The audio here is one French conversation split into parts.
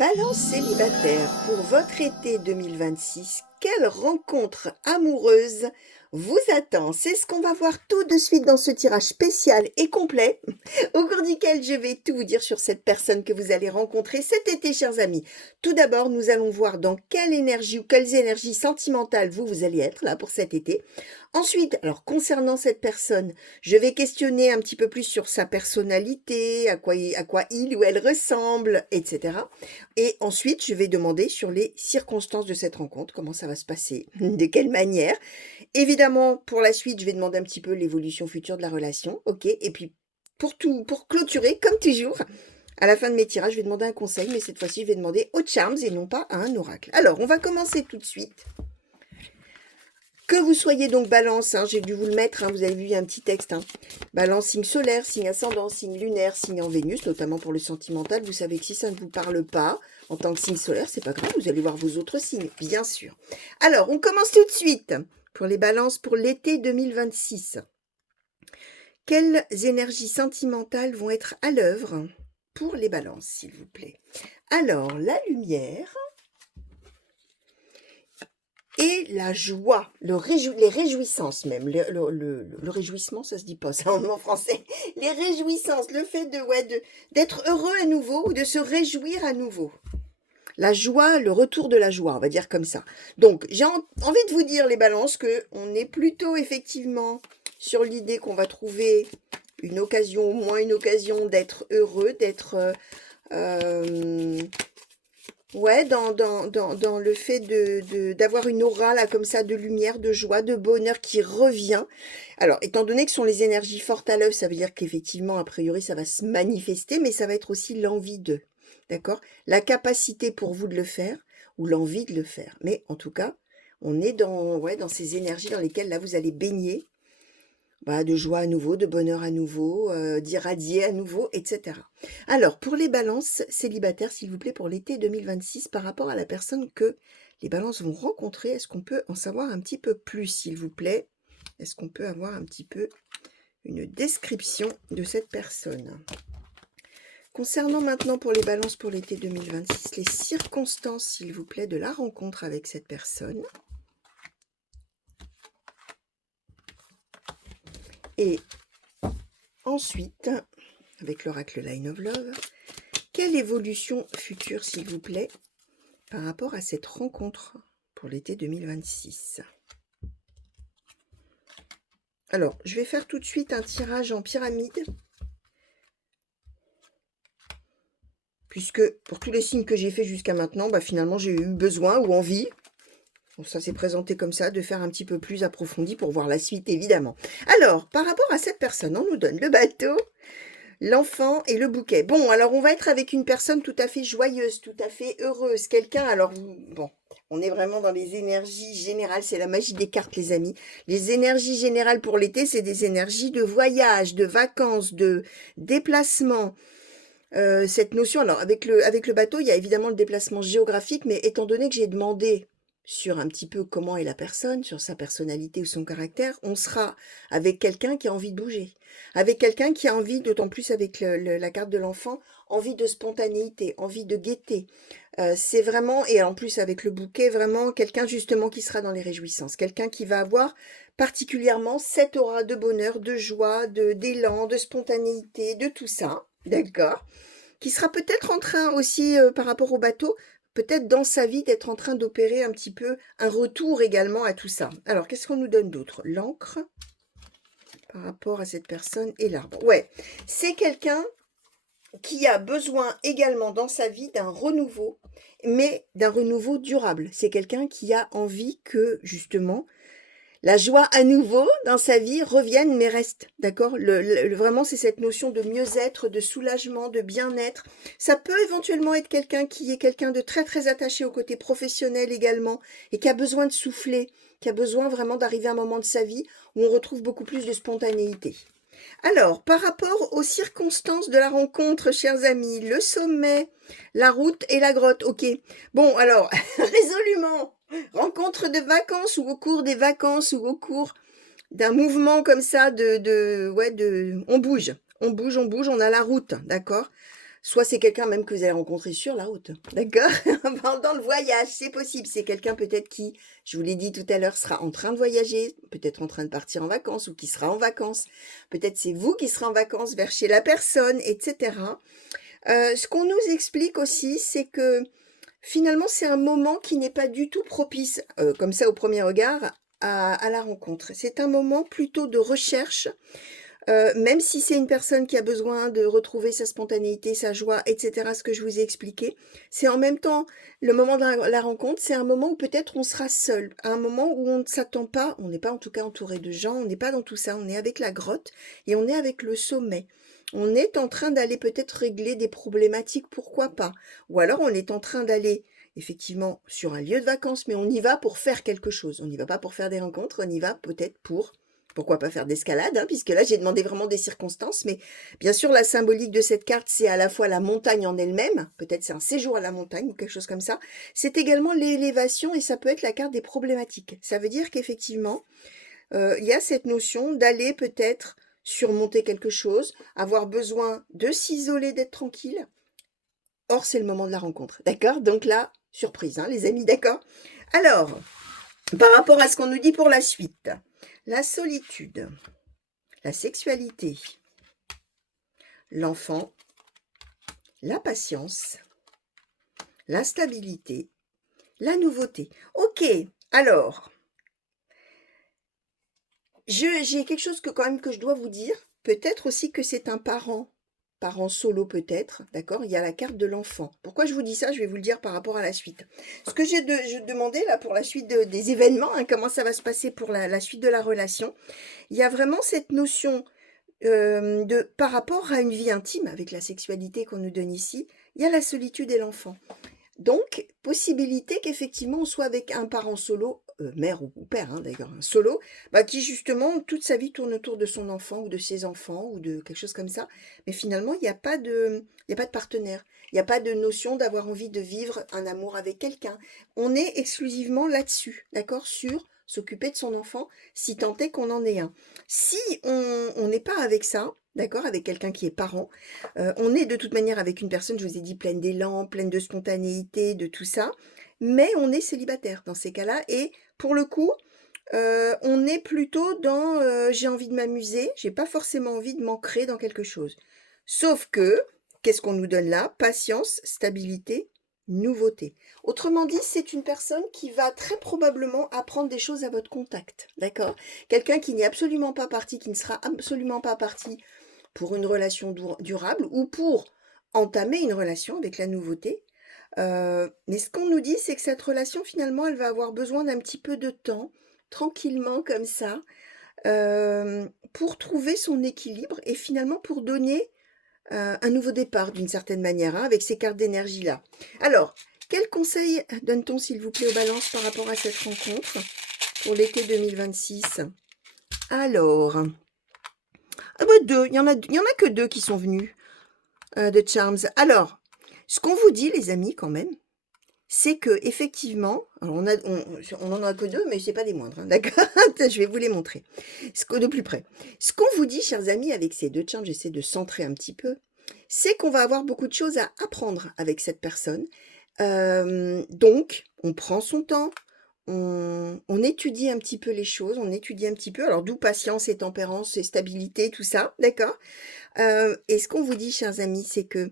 Balance célibataire, pour votre été 2026, quelle rencontre amoureuse vous attend? C'est ce qu'on va voir tout de suite dans ce tirage spécial et complet, au cours duquel je vais tout vous dire sur cette personne que vous allez rencontrer cet été, chers amis. Tout d'abord, nous allons voir dans quelle énergie ou quelles énergies sentimentales vous allez être là pour cet été. Ensuite, alors concernant cette personne, je vais questionner un petit peu plus sur sa personnalité, à quoi il ou elle ressemble, etc. Et ensuite, je vais demander sur les circonstances de cette rencontre, comment ça va se passer, de quelle manière. Évidemment, pour la suite, je vais demander un petit peu l'évolution future de la relation, ok. Et puis, pour clôturer, comme toujours, à la fin de mes tirages, je vais demander un conseil, mais cette fois-ci, je vais demander aux charms et non pas à un oracle. Alors, on va commencer tout de suite. Que vous soyez donc balance, hein, j'ai dû vous le mettre, hein, vous avez vu, il y a un petit texte. Hein. Balance, signe solaire, signe ascendant, signe lunaire, signe en Vénus, notamment pour le sentimental. Vous savez que si ça ne vous parle pas, en tant que signe solaire, c'est pas grave, vous allez voir vos autres signes, bien sûr. Alors, on commence tout de suite pour les balances pour l'été 2026. Quelles énergies sentimentales vont être à l'œuvre pour les balances, s'il vous plaît? Alors, la lumière et la joie, les réjouissances même, le réjouissement, ça se dit pas, ça en français, les réjouissances, le fait d'être heureux à nouveau ou de se réjouir à nouveau. La joie, le retour de la joie, on va dire comme ça. Donc, j'ai envie de vous dire, les balances, qu'on est plutôt effectivement sur l'idée qu'on va trouver une occasion, au moins une occasion d'être heureux, d'être... ouais, dans le fait d'avoir une aura là comme ça, de lumière, de joie, de bonheur qui revient. Alors, étant donné que ce sont les énergies fortes à l'œuvre, ça veut dire qu'effectivement, a priori, ça va se manifester, mais ça va être aussi l'envie de, d'accord? La capacité pour vous de le faire, ou l'envie de le faire. Mais en tout cas, on est dans ces énergies dans lesquelles là, vous allez baigner, de joie à nouveau, de bonheur à nouveau, d'irradier à nouveau, etc. Alors, pour les balances célibataires, s'il vous plaît, pour l'été 2026, par rapport à la personne que les balances vont rencontrer, est-ce qu'on peut en savoir un petit peu plus, s'il vous plaît? Est-ce qu'on peut avoir un petit peu une description de cette personne? Concernant maintenant pour les balances pour l'été 2026, les circonstances, s'il vous plaît, de la rencontre avec cette personne. Et ensuite, avec l'oracle Line of Love, quelle évolution future, s'il vous plaît, par rapport à cette rencontre pour l'été 2026? Alors, je vais faire tout de suite un tirage en pyramide, puisque pour tous les signes que j'ai fait jusqu'à maintenant, finalement, j'ai eu besoin ou envie, bon, ça s'est présenté comme ça, de faire un petit peu plus approfondi pour voir la suite, évidemment. Alors, par rapport à cette personne, on nous donne le bateau, l'enfant et le bouquet. Bon, alors on va être avec une personne tout à fait joyeuse, tout à fait heureuse. Quelqu'un, alors, bon, on est vraiment dans les énergies générales. C'est la magie des cartes, les amis. Les énergies générales pour l'été, c'est des énergies de voyage, de vacances, de déplacement. Cette notion, alors avec le bateau, il y a évidemment le déplacement géographique, mais étant donné que j'ai demandé sur un petit peu comment est la personne, sur sa personnalité ou son caractère, on sera avec quelqu'un qui a envie de bouger, avec quelqu'un qui a envie, d'autant plus avec la carte de l'enfant, envie de spontanéité, envie de gaieté. C'est vraiment, et en plus avec le bouquet, vraiment quelqu'un justement qui sera dans les réjouissances, quelqu'un qui va avoir particulièrement cette aura de bonheur, de joie, d'élan, de spontanéité, de tout ça, d'accord? Qui sera peut-être en train aussi, par rapport au bateau, peut-être dans sa vie, d'être en train d'opérer un petit peu un retour également à tout ça. Alors, qu'est-ce qu'on nous donne d'autre? L'encre, par rapport à cette personne, et l'arbre. Ouais, c'est quelqu'un qui a besoin également dans sa vie d'un renouveau, mais d'un renouveau durable. C'est quelqu'un qui a envie que, justement, la joie à nouveau dans sa vie revienne mais reste, d'accord? Vraiment, c'est cette notion de mieux-être, de soulagement, de bien-être. Ça peut éventuellement être quelqu'un qui est quelqu'un de très très attaché au côté professionnel également et qui a besoin de souffler, qui a besoin vraiment d'arriver à un moment de sa vie où on retrouve beaucoup plus de spontanéité. Alors, par rapport aux circonstances de la rencontre, chers amis, le sommet, la route et la grotte, ok. Bon, alors, résolument, rencontre de vacances ou au cours des vacances ou au cours d'un mouvement comme ça on bouge, on bouge, on a la route, d'accord? Soit c'est quelqu'un même que vous allez rencontrer sur la route, d'accord? Pendant le voyage, c'est possible. C'est quelqu'un peut-être qui, je vous l'ai dit tout à l'heure, sera en train de voyager, peut-être en train de partir en vacances ou qui sera en vacances. Peut-être c'est vous qui serez en vacances vers chez la personne, etc. Ce qu'on nous explique aussi, c'est que finalement, c'est un moment qui n'est pas du tout propice, comme ça au premier regard, à la rencontre. C'est un moment plutôt de recherche, même si c'est une personne qui a besoin de retrouver sa spontanéité, sa joie, etc., ce que je vous ai expliqué, c'est en même temps le moment de la rencontre, c'est un moment où peut-être on sera seul, un moment où on ne s'attend pas, on n'est pas en tout cas entouré de gens, on n'est pas dans tout ça, on est avec la grotte et on est avec le sommet. On est en train d'aller peut-être régler des problématiques, pourquoi pas. Ou alors on est en train d'aller effectivement sur un lieu de vacances, mais on y va pour faire quelque chose. On n'y va pas pour faire des rencontres, on y va peut-être pour pourquoi pas faire d'escalade, hein, puisque là, j'ai demandé vraiment des circonstances. Mais bien sûr, la symbolique de cette carte, c'est à la fois la montagne en elle-même, peut-être c'est un séjour à la montagne ou quelque chose comme ça. C'est également l'élévation et ça peut être la carte des problématiques. Ça veut dire qu'effectivement, il y a cette notion d'aller peut-être surmonter quelque chose, avoir besoin de s'isoler, d'être tranquille. Or, c'est le moment de la rencontre, d'accord? Donc là, surprise, hein, les amis, d'accord? Alors, par rapport à ce qu'on nous dit pour la suite, la solitude, la sexualité, l'enfant, la patience, la stabilité, la nouveauté. Ok, alors, j'ai quelque chose que quand même que je dois vous dire. Peut-être aussi que c'est un parent solo peut-être, d'accord? Il y a la carte de l'enfant. Pourquoi je vous dis ça? Je vais vous le dire par rapport à la suite. Ce que je demandais là pour la suite des événements, hein, comment ça va se passer pour la suite de la relation, il y a vraiment cette notion par rapport à une vie intime, avec la sexualité qu'on nous donne ici, il y a la solitude et l'enfant. Donc, possibilité qu'effectivement on soit avec un parent solo, mère ou père, hein, d'ailleurs, un solo, bah, qui justement toute sa vie tourne autour de son enfant ou de ses enfants ou de quelque chose comme ça. Mais finalement, il y a pas de partenaire. Il n'y a pas de notion d'avoir envie de vivre un amour avec quelqu'un. On est exclusivement là-dessus, d'accord, sur s'occuper de son enfant, si tant est qu'on en ait un. Si on n'est pas avec ça, d'accord, avec quelqu'un qui est parent, on est de toute manière avec une personne, je vous ai dit, pleine d'élan, pleine de spontanéité, de tout ça, mais on est célibataire dans ces cas-là et pour le coup, on est plutôt dans, j'ai envie de m'amuser, j'ai pas forcément envie de m'ancrer dans quelque chose. Sauf que, qu'est-ce qu'on nous donne là? Patience, stabilité, nouveauté. Autrement dit, c'est une personne qui va très probablement apprendre des choses à votre contact, d'accord? Quelqu'un qui n'est absolument pas parti, qui ne sera absolument pas parti pour une relation durable ou pour entamer une relation avec la nouveauté. Mais ce qu'on nous dit, c'est que cette relation, finalement, elle va avoir besoin d'un petit peu de temps, tranquillement comme ça, pour trouver son équilibre et finalement pour donner un nouveau départ d'une certaine manière, hein, avec ces cartes d'énergie-là. Alors, quel conseil donne-t-on, s'il vous plaît, aux balances par rapport à cette rencontre pour l'été 2026? Alors, ah bah deux, il y en a que deux qui sont venus. De Charms. Alors, ce qu'on vous dit, les amis, quand même, c'est que effectivement, alors on en a que deux, mais c'est pas des moindres, hein, d'accord? Je vais vous les montrer. De plus près. Ce qu'on vous dit, chers amis, avec ces deux Charms, j'essaie de centrer un petit peu, c'est qu'on va avoir beaucoup de choses à apprendre avec cette personne. Donc, on prend son temps, on étudie un petit peu les choses, on étudie un petit peu, alors d'où patience et tempérance et stabilité, tout ça, d'accord? Et ce qu'on vous dit, chers amis, c'est que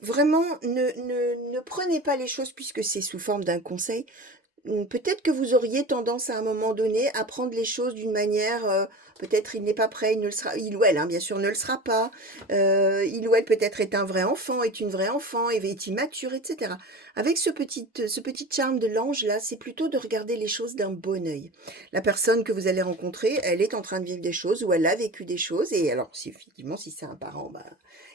vraiment, ne prenez pas les choses puisque c'est sous forme d'un conseil. Peut-être que vous auriez tendance à un moment donné à prendre les choses d'une manière, peut-être il n'est pas prêt, il ne le sera, il ou elle, hein, bien sûr, ne le sera pas. Il ou elle peut-être est un vrai enfant, est une vraie enfant, est immature, etc. Avec ce petit charme de l'ange là, c'est plutôt de regarder les choses d'un bon œil. La personne que vous allez rencontrer, elle est en train de vivre des choses ou elle a vécu des choses. Et alors, si effectivement, si c'est un parent, bah,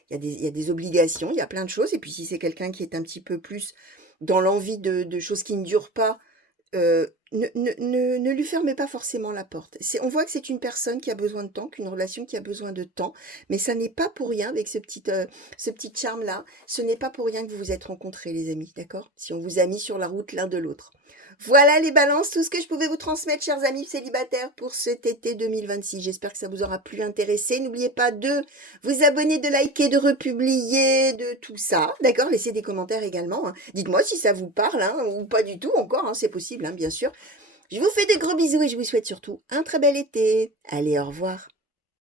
il y a des obligations, il y a plein de choses. Et puis si c'est quelqu'un qui est un petit peu plus dans l'envie de choses qui ne durent pas, ne lui fermez pas forcément la porte. On voit que c'est une personne qui a besoin de temps, qu'une relation qui a besoin de temps, mais ça n'est pas pour rien avec ce petit charme-là. Ce n'est pas pour rien que vous vous êtes rencontrés, les amis, d'accord? Si on vous a mis sur la route l'un de l'autre. Voilà les balances, tout ce que je pouvais vous transmettre, chers amis célibataires, pour cet été 2026. J'espère que ça vous aura plu intéressé. N'oubliez pas de vous abonner, de liker, de republier, de tout ça. D'accord? Laissez des commentaires également, hein. Dites-moi si ça vous parle, hein, ou pas du tout encore, hein, c'est possible, hein, bien sûr. Je vous fais de gros bisous et je vous souhaite surtout un très bel été. Allez, au revoir.